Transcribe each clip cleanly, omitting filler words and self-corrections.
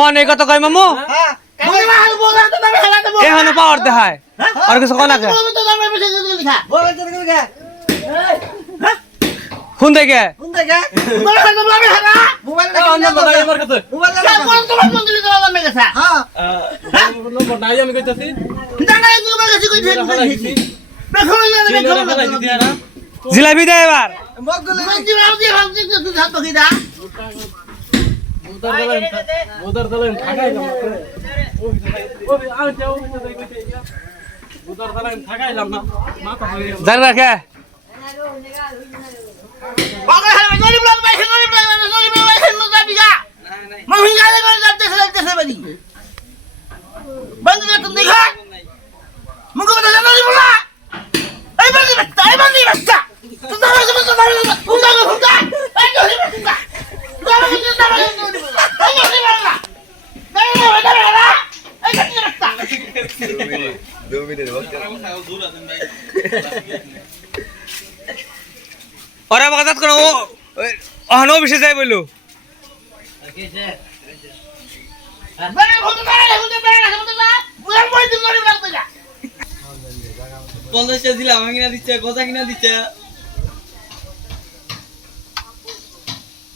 অনেক কথা কয় মামু এখনো পাওয়ার দেখায় আর কিছু কোন আগে কোন থেকে জিলাপি দে এবার জানা কে ওরা বাজাত কোন অহনো বিশে যাই বললো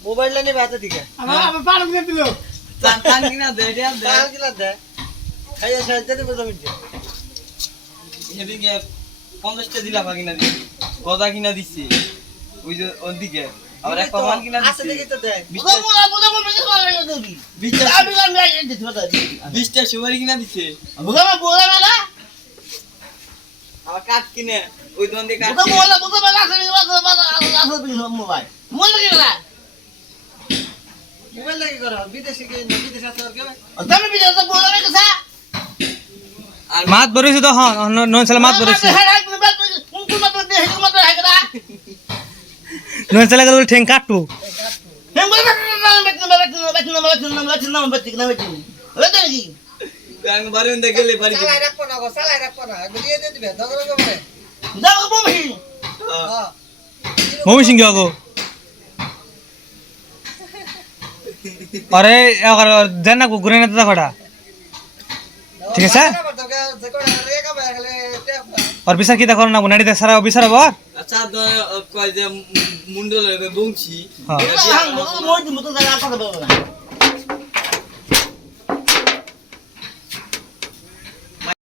মোবাইল লাইনে বাতে দিকে আমার পাড়া কিনে দিল চান কিনা দে এটা দে চাল কিনা দে খাইয়া সাইতে বললাম যে এদিকে 50টা দিলা কিনা দিছি গজা কিনা দিছি ওই যে ওদিকে আর এক পান কিনা দিছি আছে দেখি তো দে বিশটা সুপারি কিনা দিছে আর কাট কিনে ওই দোকান থেকে কাট মোবাইল লাগি করো বিদেশে কে বিদেশে আছে আর কেন মাত বরিছে তো হন নন সালে মাত বরিছে নন সালে গেল ঠেং কাটু আমি বারান্দা গেলে পারি চালাই রাখবো না দিয়ে দিবে দগর করে হ্যাঁ মমি সিং গো আরে দেন না ঘুরে না তো কটা ঠিক আছে আর বিচার কি দেখো না গুনাড়ি দেখ সারা বিচার আবার আচ্ছা কয় যে মুন্ডল বংশী হ্যাঁ